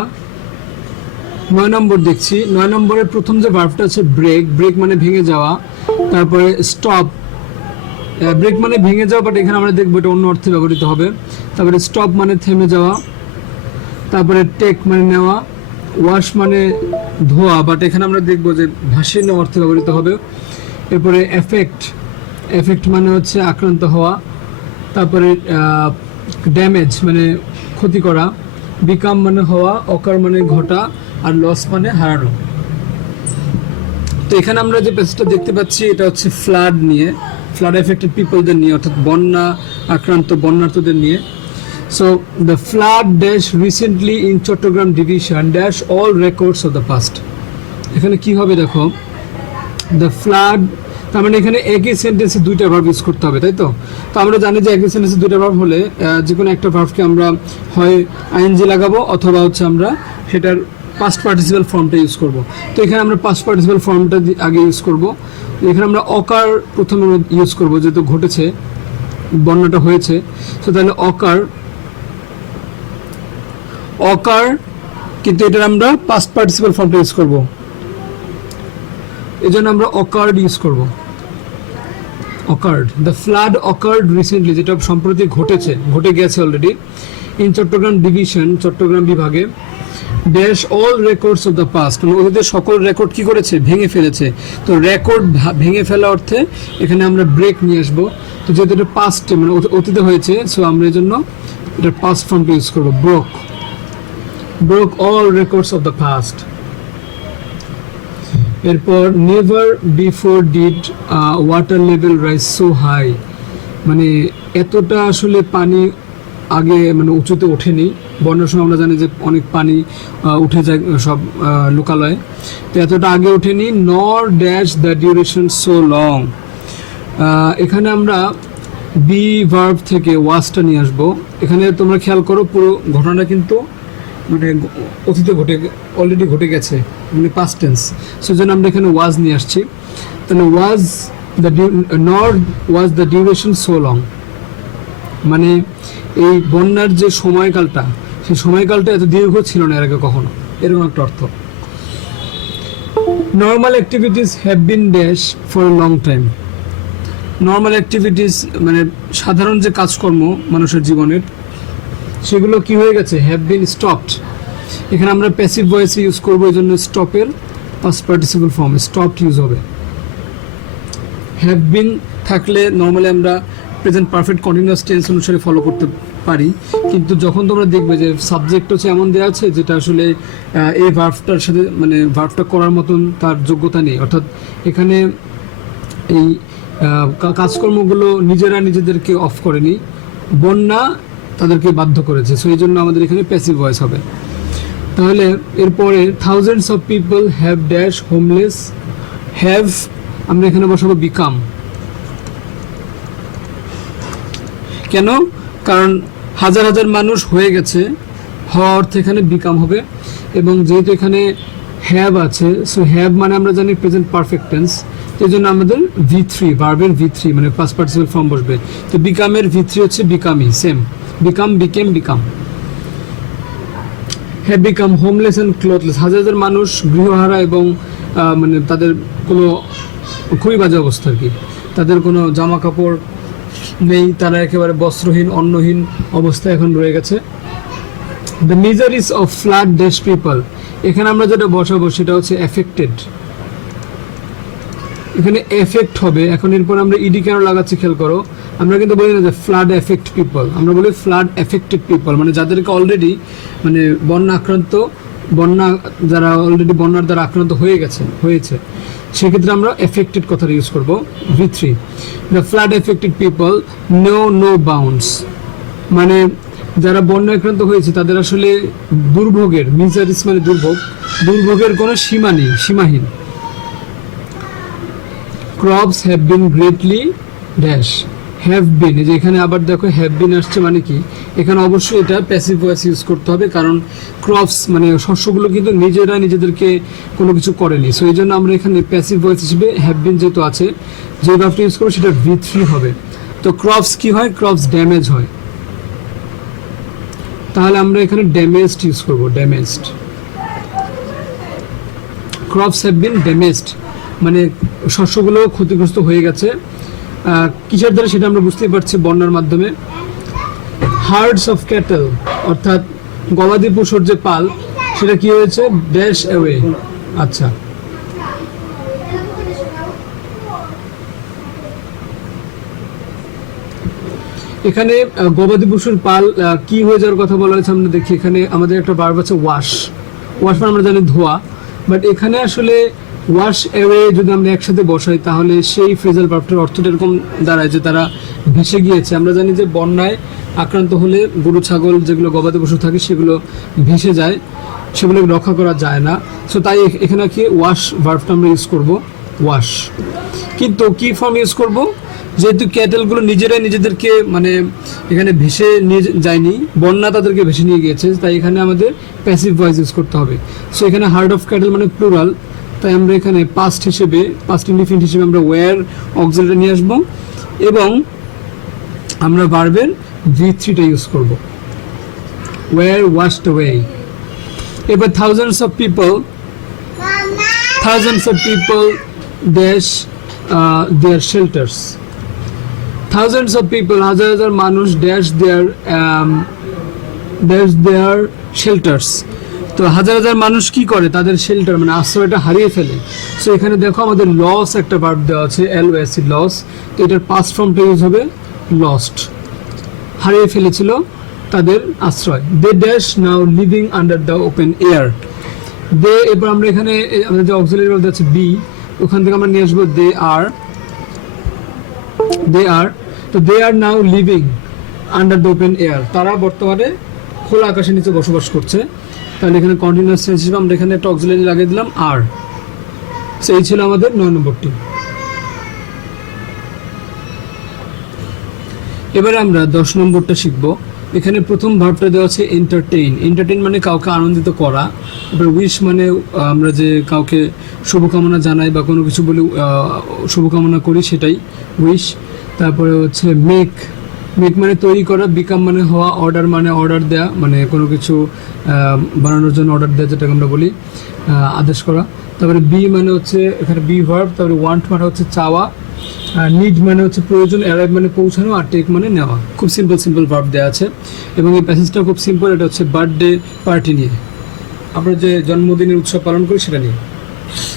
9 নম্বর দেখছি। 9 নম্বরের প্রথম যে ভার্বটা আছে ব্রেক, ব্রেক মানে ভেঙে যাওয়া। তারপরে স্টপ, ব্রেক মানে ভেঙে যাওয়া, বাট এখানে আমরা দেখবো এটা অন্য অর্থে ব্যবহৃত হবে। তারপরে স্টপ মানে থেমে যাওয়া। তারপরে টেক মানে নেওয়া। ওয়াশ মানে ধোয়া, বাট এখানে আমরা দেখবো যে ভাসিয়ে নেওয়া অর্থে ব্যবহৃত হবে। এরপরে এফেক্ট, এফেক্ট মানে হচ্ছে আক্রান্ত হওয়া। তারপরে ড্যামেজ মানে ক্ষতি করা। বিকাম মানে হওয়া, অকার মানে ঘটা, আর লস মানে হারানো। তো এখানে আমরা যে পেজটা দেখতে পাচ্ছি এটা হচ্ছে ফ্লাড নিয়ে, ফ্লাড এফেক্টেড পিপলদের নিয়ে, অর্থাৎ বন্যা আক্রান্ত বন্যার্থদের নিয়ে। So the flood dash recently in Chittagong division dash all records of the past. এখানে কি হবে দেখো, দ্য ফ্লাড, তার মানে এখানে একই সেন্টেন্সে দুইটা ভার্ব ইউজ করতে হবে, তাই তো? তো আমরা জানি যে একই সেন্টেন্সে দুইটা ভার্ব হলে যে কোনো একটা ভার্বকে আমরা হয় আইএনজি লাগাবো, অথবা হচ্ছে আমরা সেটার পাস্ট পার্টিসিপাল ফর্মটা ইউজ করব। তো এখানে আমরা পাস্ট পার্টিসিপাল ফর্মটা আগে ইউজ করব। এখানে আমরা অকার প্রথমে ইউজ করব, যেহেতু ঘটেছে, বন্যাটা হয়েছে। তো তাহলে অকার, কিন্তু এটার আমরা পাস্ট পার্টিসিপাল ফর্মটা ইউজ করব, এই জন্য আমরা অকার্ড ইউজ করব। Occurred, the flood occurred recently, যেটা সম্প্রতি ঘটে গেছে already, in Chittagong division, Chittagong বিভাগে, dash all records of the past, মানে অতীতের সকল রেকর্ড কি করেছে, ভেঙে ফেলেছে। তো রেকর্ড ভেঙে ফেলা অর্থে এখানে আমরা ব্রেক নিয়ে আসবো। তো যেহেতু এটা পাস্টে মানে অতীতে হয়েছে, সো আমরা এই জন্য এটা পাস্ট ফর্মটা ইউজ করবো, broke all records of the past. এরপর never before did water level rise so high, মানে এতটা আসলে পানি আগে মানে উঁচুতে ওঠেনি। বন্যার সময় আমরা জানি যে অনেক পানি উঠে যায় সব লোকালয়ে, তো এতটা আগে ওঠেনি। নর dash the duration so long, এখানে আমরা বি ভার্ব থেকে ওয়াজটা নিয়ে আসবো। এখানে তোমরা খেয়াল করো পুরো ঘটনাটা কিন্তু মানে অতীতে অলরেডি ঘটে গেছে, মানে পাস্ট টেন্স, সেজন্য আমরা এখানে ওয়াজ নিয়ে আসছি। তাহলে ওয়াজ দ্য নর was the duration so long, মানে এই বন্যার যে সময়কালটা, সেই সময়কালটা এত দীর্ঘ ছিল না এর আগে কখনো, এরকম একটা অর্থ। Normal activities have been dash for a long time, normal activities মানে সাধারণ যে কাজকর্ম মানুষের জীবনের, সেগুলো কি হয়ে গেছে, হ্যাভ বিন স্টপড। এখানে আমরা প্যাসিভ ভয়েসে ইউজ করবো, এই জন্য স্টপের past participle form stopped use হবে। হ্যাভ বিন থাকলে নর্মালি আমরা প্রেজেন্ট পারফেক্ট কন্টিনিউয়াস টেন্স অনুসারে ফলো করতে পারি, কিন্তু যখন তোমরা দেখবে যে সাবজেক্ট হচ্ছে এমন দেওয়া আছে যেটা আসলে এই ভার্বটার সাথে মানে ভার্বটা করার মতন তার যোগ্যতা নেই, অর্থাৎ এখানে এই কাজকর্মগুলো নিজেরা নিজেদেরকে অফ করেনি, বন্যা তাদেরকে বাধ্য করেছে, সো এই জন্য আমাদের এখানে প্যাসিভ ভয়েস হবে। তাহলে এরপরে thousands of people have dash homeless, have আমরা এখানে বসাবো বিকাম। কেন? কারণ হাজার হাজার মানুষ হয়ে গেছে, হওয়ার অর্থে এখানে বিকাম হবে। এবং যেহেতু এখানে হ্যাভ আছে, সো হ্যাভ মানে আমরা জানি প্রেজেন্ট পারফেক্ট টেন্স, এই জন্য আমাদের V3 ভার্বের V3 মানে পাস্ট পার্টিসিপল ফর্ম বসবে। তো বিকামের V3 হচ্ছে বিকামই, same become, became, become. Have become homeless and clothless, হাজার হাজার মানুষ গৃহহারা এবং মানে তাদের কোনো খুবই বাজে অবস্থা আর কি, তাদের কোনো জামা কাপড় নেই, তারা একেবারে বস্ত্রহীন অন্নহীন অবস্থায় এখন রয়ে গেছে। The মিজারিস of flood dash people, এখানে আমরা যেটা বসাবো সেটা হচ্ছে এফেক্টেড, এখানে এফেক্ট হবে। এখন এরপর আমরা ইডি কেন লাগাচ্ছি খেয়াল করো, আমরা কিন্তু বলি না যে ফ্লাড এফেক্ট পিপল, আমরা বলি ফ্লাড এফেক্টেড পিপল, মানে যাদেরকে অলরেডি মানে বন্যা যারা অলরেডি বন্যার দ্বারা আক্রান্ত হয়েছে, সেক্ষেত্রে আমরা এফেক্টেড কথাটা ইউজ করবো V3। The flood affected people no bounds, মানে যারা বন্যা আক্রান্ত হয়েছে তাদের আসলে দুর্ভোগের, মিজারিস মানে দুর্ভোগের কোনো সীমা নেই, সীমাহীন। Crops have been greatly dash, have been, এই যে এখানে আবার দেখো হ্যাভ বিন আসছে, মানে কি এখানে অবশ্যই এটা প্যাসিভ ভয়েস ইউজ করতে হবে, কারণ ক্রপস মানে শস্যগুলো কিন্তু নিজেরা নিজেদেরকে কোনো কিছু করেনি, সো এই জন্য আমরা এখানে প্যাসিভ ভয়েস হিসেবে হ্যাভ বিন যেহেতু আছে, যে ভার্বটা ইউজ করবো সেটা V3 হবে। তো ক্রপস কি হয়, ক্রপস ড্যামেজ হয়, তাহলে আমরা এখানে ড্যামেজড ইউজ করবো, damaged. Crops have been damaged মানে শস্যগুলো ক্ষতিগ্রস্ত হয়ে গেছে, কিসের দ্বারা সেটা আমরা বুঝতেই পারছি, বন্যার মাধ্যমে। হার্ডস অফ ক্যাটেল অর্থাৎ গবাদি পশুর যে পাল, সেটা কি হয়েছে, ড্যাশ অ্যাওয়ে। আচ্ছা, এখানে গবাদি পশুর পাল কি হয়ে যাওয়ার কথা বলা হয়েছে আমরা দেখি। এখানে আমাদের একটা ভার্ব আছে ওয়াশ, ওয়াশ মানে আমরা জানি ধোয়া, বাট এখানে আসলে ওয়াশ অ্যাওয়ে যদি আমরা একসাথে বসাই তাহলে সেই ফ্রেজাল ভার্বটার অর্থটা এরকম দাঁড়ায় যে তারা ভেসে গিয়েছে। আমরা জানি যে বন্যায় আক্রান্ত হলে গরু ছাগল যেগুলো গবাদি পশু থাকে সেগুলো ভেসে যায়, সেগুলো রক্ষা করা যায় না, সো তাই এখানে কি ওয়াশ ভার্বটা আমরা ইউজ করব, ওয়াশ। কিন্তু কি ফর্ম ইউজ করব, যেহেতু ক্যাটেলগুলো নিজেরাই নিজেদেরকে মানে এখানে ভেসে নিয়ে যায়নি, বন্যা তাদেরকে ভেসে নিয়ে গিয়েছে, তাই এখানে আমাদের প্যাসিভ ভয়েস ইউজ করতে হবে। সো এখানে হার্ড অফ ক্যাটেল মানে প্লুরাল, তাই আমরা এখানে পাস্ট ইনডিফিনিট হিসেবে আমরা ওয়্যার অক্সিলারি নিয়ে আসবো এবং আমরা ভার্বের V3টা ইউজ করব, ওয়্যার ওয়াশড অ্যাওয়ে। এবার thousands of people dash their shelters, thousands of people হাজার হাজার মানুষ ড্যাশ দেয়ার শেল্টার্স, তো হাজার হাজার মানুষ কি করে, তাদের শেল্টার মানে আশ্রয়টা হারিয়ে ফেলে। সো এখানে দেখো আমাদের লস একটা ভার্ব দেওয়া আছে, LOS, লস। তো এটার পাস্ট ফর্মটা ইউজ হবে লস্ট, হারিয়ে ফেলেছিল তাদের আশ্রয়। They dash now living under the open air. They, এবার আমরা এখানে আমাদের যে অক্সিলারি ভার্ব আছে বি, ওখান থেকে আমরা নিয়ে আসবো দে আর। তো they are now living under the open air, তারা বর্তমানে খোলা আকাশের নিচে বসবাস করছে। তাহলে এখানে কন্টিনিউয়াস টেন্স হিসেবে আমরা এখানে একটা অক্সিলারি লাগিয়ে দিলাম আর। সো এই ছিল আমাদের 9 নম্বরটি। এবারে আমরা 10 নম্বরটা শিখব। এখানে প্রথম ভার্বটা দেওয়া আছে এন্টারটেইন। এন্টারটেইন মানে কাউকে আনন্দিত করা। এবার উইশ মানে আমরা যে কাউকে শুভকামনা জানাই বা কোনো কিছু বলে শুভকামনা করি, সেটাই উইশ। তারপরে হচ্ছে মেক মানে তৈরি করা। বিকাম মানে হওয়া। অর্ডার মানে অর্ডার দেওয়া, মানে কোনো কিছু বানানোর জন্য অর্ডার দেওয়া, যেটাকে আমরা বলি আদেশ করা। তারপরে বি মানে হচ্ছে এখানে বি ভার্ব। তারপরে ওয়ান্ট মানে হচ্ছে চাওয়া। নিড মানে হচ্ছে প্রয়োজন। অ্যারাইভ মানে পৌঁছানো। আর টেক মানে নেওয়া। খুব সিম্পল ভার্ব দেওয়া আছে এবং এই প্যাসেজটা খুব সিম্পল। এটা হচ্ছে বার্থডে পার্টি নিয়ে, আমরা যে জন্মদিনের উৎসব পালন করি সেটা নিয়ে।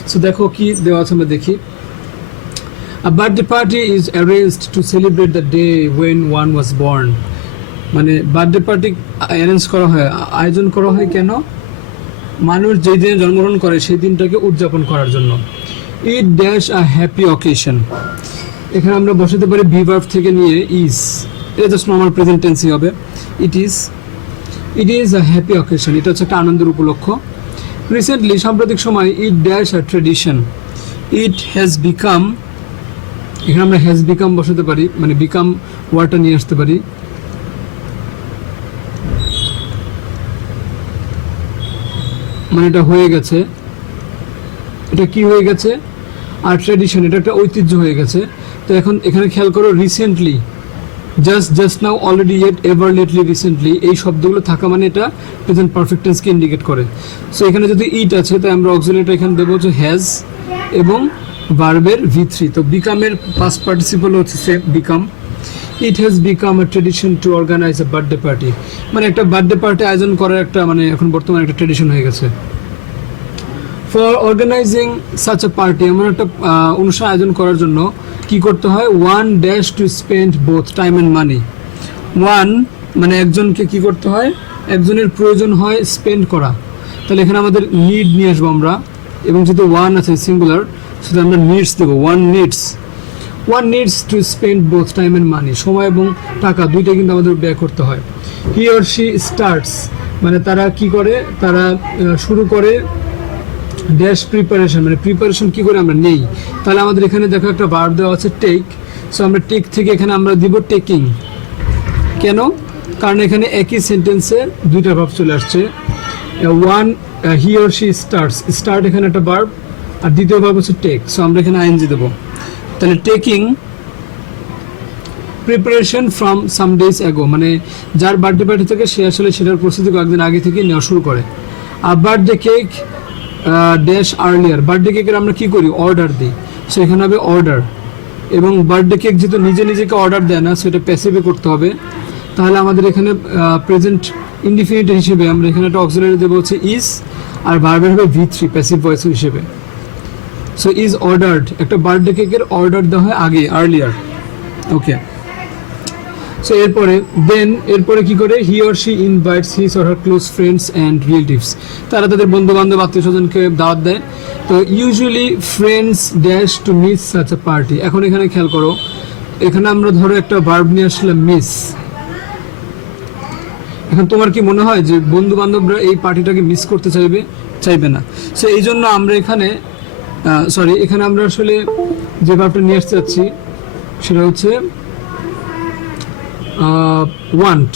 সো দেখো কি দেওয়া আছে, আমরা দেখি। A birthday party is arranged to celebrate the day when one was born. মানে বার্থডে পার্টি অ্যারেঞ্জ করা হয়, আয়োজন করা হয় কেন? মানুষ যেই দিনে জন্মগ্রহণ করে সেই দিনটাকে উদযাপন করার জন্য। It dash a happy occasion, এখানে আমরা বসাতে পারি বি ভার্ব থেকে নিয়ে ইজ। এটা জাস্ট নর্মাল প্রেজেন্ট টেন্সই হবে। It is a happy occasion, এটা হচ্ছে একটা আনন্দের উপলক্ষ। রিসেন্টলি, সাম্প্রতিক সময়, it dash a tradition. It has become, এখানে আমরা হ্যাজ বিকাম বসাতে পারি, মানে বিকাম ওয়ার্ডটা নিয়ে আসতে পারি। মানে এটা হয়ে গেছে, এটা কি হয়ে গেছে? আর ট্রেডিশন, এটা একটা ঐতিহ্য হয়ে গেছে। তো এখন এখানে খেয়াল করো, recently, just now, already, yet, ever, lately, recently, এই শব্দগুলো থাকা মানে এটা প্রেজেন্ট পারফেক্ট টেন্সকে ইন্ডিকেট করে। সো এখানে যদি ইট আছে, তাই আমরা অক্সিলারিটা এখানে দেবো হচ্ছে হ্যাজ এবং ভার্বের V3। তো বিকামের পাস্ট পার্টিসিপল হচ্ছে same, become. It has become a tradition to organise a birthday party, মানে একটা বার্থডে পার্টি আয়োজন করার একটা, মানে এখন বর্তমানে একটা ট্রেডিশন হয়ে গেছে। For organising such a party, এমন একটা অনুষ্ঠান আয়োজন করার জন্য কি করতে হয়? One dash to spend both time and money. One মানে একজনকে কি করতে হয়? একজনের প্রয়োজন হয় স্পেন্ড করা। তাহলে এখানে আমাদের নিড নিয়ে আসবো আমরা, এবং যেহেতু ওয়ান আছে সিঙ্গুলার, সেটা আমরা নিডস দেবো। One needs to spend both time and মানি, সময় এবং টাকা দুইটা কিন্তু আমাদের ব্যয় করতে হয়। হি অর শি স্টার্টস, মানে তারা কি করে? তারা শুরু করে ড্যাশ প্রিপারেশন, মানে প্রিপারেশন কি করে আমরা নেই। তাহলে আমাদের এখানে দেখো একটা ভার্ব দেওয়া আছে টেক। সো আমরা টেক থেকে এখানে আমরা দিব টেকিং। কেন? কারণ এখানে একই সেন্টেন্সে দুইটা ভার্ব চলে আসছে। One, he or she starts, start এখানে একটা ভার্ব, আর দ্বিতীয় ভার্ব হচ্ছে টেক। সো আমরা এখানে আইএনজি দেবো। তাহলে taking preparation from some days ago, মানে যার বার্থডে পার্টি থেকে সে আসলে সেটার প্রস্তুতি কয়েকদিন আগে থেকে নেওয়া শুরু করে। আর birthday cake dash earlier, birthday কেকের আমরা কি করি? অর্ডার দিই। সো এখানে হবে অর্ডার। এবং বার্থডে কেক যেহেতু নিজেকে অর্ডার দেয় না, সেটা প্যাসিভে করতে হবে। তাহলে আমাদের এখানে প্রেজেন্ট ইনডিফিনিট হিসেবে আমরা এখানে একটা অক্সিলারি দেবো হচ্ছে ইজ, আর ভার্বের হবে V3 প্যাসিভ ভয়েস হিসেবে। সো ইজ অর্ডার্ড, একটা বার্থডে কেকের অর্ডার দেওয়া হয় আগে, আর্লিয়ার। ওকে। সো এরপরে কি করে? He or she invites his or her close friends and relatives, তারা তাদের বন্ধু বান্ধব আত্মীয় স্বজনকে দাওয়াত দেয়। তো usually friends dash to miss such a party. এখন এখানে খেয়াল করো, এখানে আমরা ধরো একটা ভার্ব নিয়ে আসলাম মিস। এখন তোমার কি মনে হয় যে বন্ধু বান্ধবরা এই পার্টিটাকে মিস করতে চাইবে না? সো এই জন্য আমরা এখানে এখানে আমরা আসলে যে ভার্বটা নিয়ে আসতে যাচ্ছি সেটা হচ্ছে ওয়ান্ট,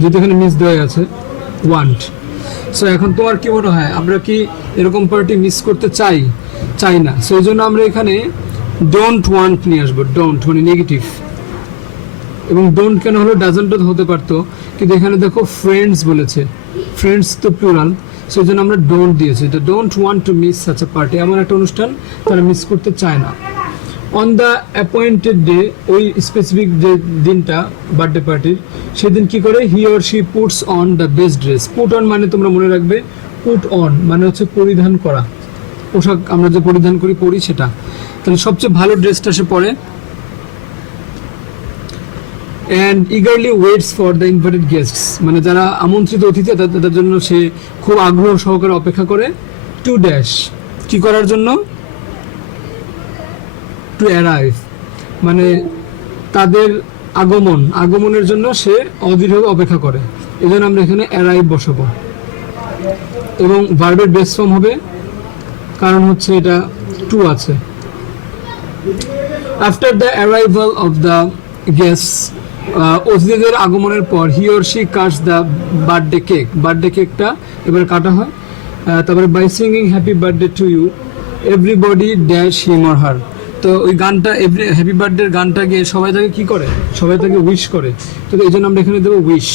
যেহেতু এখানে মিস দেওয়া আছে ওয়ান্ট। সো এখন তোমার কি মনে হয়, আমরা কি এরকম পার্টি মিস করতে চাই না? সো এই জন্য আমরা এখানে ডোন্ট ওয়ান্ট নিয়ে আসবো। ডোন্ট মানে নেগেটিভ, এবং ডোন্ট কেন হলো? ডাজন্ট হতে পারতো, কিন্তু এখানে দেখো ফ্রেন্ডস বলেছে, ফ্রেন্ডস তো প্লুরাল। সো এই জন্য আমরা ডোন্ট দিয়েছি। এটা don't want to miss such a party, এমন একটা অনুষ্ঠান তারা মিস করতে চায় না। অন দ্য অ্যাপয়েন্টেড ডে, ওই স্পেসিফিক যে দিনটা বার্থডে পার্টির, সেদিন কি করে? He or she puts on the best dress. Put on মানে তোমরা মনে রাখবে পুট অন মানে হচ্ছে পরিধান করা, পোশাক আমরা যে পরিধান করি পরি সেটা। তাহলে সবচেয়ে ভালো ড্রেসটা সে পরে। And eagerly waits for the invited guests, মানে যারা আমন্ত্রিত অতিথি তাদের জন্য সে খুব আগ্রহ সহকারে অপেক্ষা করে। টু ড্যাশ কি করার জন্য? টু অ্যারাইভ মানে তাদের আগমনের জন্য সে অধীরভাবে অপেক্ষা করে, এই জন্য আমরা এখানে অ্যারাইভ বসাবো। এবং ভার্বের বেস ফর্ম হবে, কারণ হচ্ছে এটা টু আছে। After the arrival of the guests, অতিথিদের আগমনের পর, he or she cuts the birthday cake, birthday কেকটা এবার কাটা হয়। তারপরে by singing happy birthday to you everybody dash him or her, তো ওই গানটা হ্যাপি বার্থডে গানটা গিয়ে সবাই তাকে কি করে? সবাই তাকে উইশ করে, তো এই জন্য আমরা এখানে দেবো উইশ।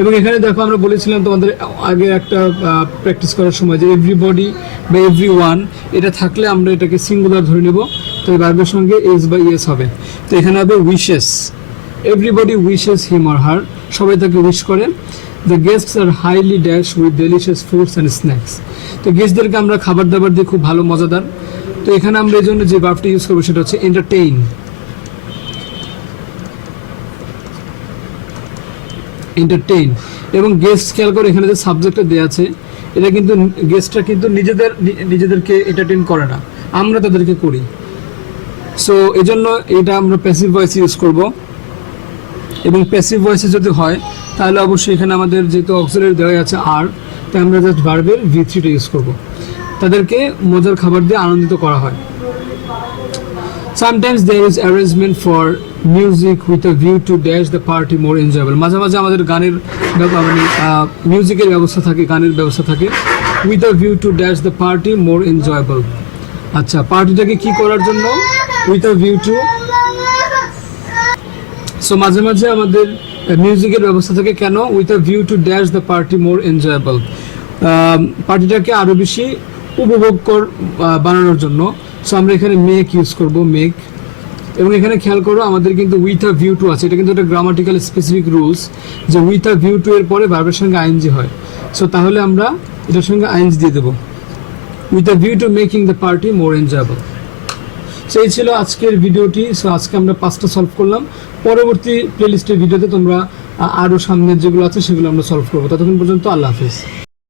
এবং এখানে দেখো আমরা বলেছিলাম তোমাদের আগে একটা প্র্যাকটিস করার সময় যে এভরিবডি বা এভরি ওয়ান এটা থাকলে আমরা এটাকে সিঙ্গুলার ধরে নেব, তো এই ভার্বের সঙ্গে এস বা ইএস হবে। তো এখানে হবে wishes, everybody wishes him or হার, সবাই তাকে উইশ করে। The guests are highly dash with delicious foods and snacks, তো গেস্টদেরকে আমরা খাবার দাবার দিয়ে খুব ভালো মজাদার। তো এখানে আমরা এই জন্য যে ভার্বটি ইউজ করবো সেটা হচ্ছে এন্টারটেইন। এন্টারটেইন এবং গেস্ট, খেয়াল করে এখানে যে সাবজেক্টটা দেওয়া আছে এটা কিন্তু গেস্টরা কিন্তু নিজেদেরকে এন্টারটেইন করে না, আমরা তাদেরকে করি। সো এই জন্য এটা আমরা প্যাসিভ ভয়েস ইউজ করব। এবং প্যাসিভ ভয়েসে যদি হয় তাহলে অবশ্যই এখানে আমাদের যেহেতু অক্সিলারি দেওয়া আছে আর, তাই আমরা জাস্ট ভার্বের V3টা ইউজ করব। তাদেরকে মজার খাবার দিয়ে আনন্দিত করা হয়। Sometimes there is arrangement for music with a view to dash the party more enjoyable, মাঝে মাঝে আমাদের গানের মানে মিউজিকের ব্যবস্থা থাকে, গানের ব্যবস্থা থাকে with a view to dash the party more enjoyable। আচ্ছা, পার্টিটাকে কি করার জন্য? with a view to, so মাঝে মাঝে আমাদের মিউজিকের ব্যবস্থা থাকে কেন? with a view to dash the party more enjoyable, পার্টিটাকে আরো বেশি উপভোগকর বানানোর জন্য। সো আমরা এখানে মেক ইউজ করব, মেক। এবং এখানে খেয়াল করো আমাদের কিন্তু উইথ আ ভিউ টু আছে, এটা কিন্তু একটা গ্রামাটিক্যাল স্পেসিফিক রুলস যে উইথ আ ভিউ টু এর পরে ভার্বের সঙ্গে আইএনজি হয়। সো তাহলে আমরা এটার সঙ্গে আইএনজি দিয়ে দেবো, with a view to making the party more enjoyable. So এই ছিল আজকের ভিডিওটি। সো আজকে আমরা 5টা সলভ করলাম, পরবর্তী প্লেলিস্টের ভিডিওতে তোমরা আরও সামনের যেগুলো আছে সেগুলো আমরা সলভ করবো। ততক্ষণ পর্যন্ত আল্লাহ হাফেজ।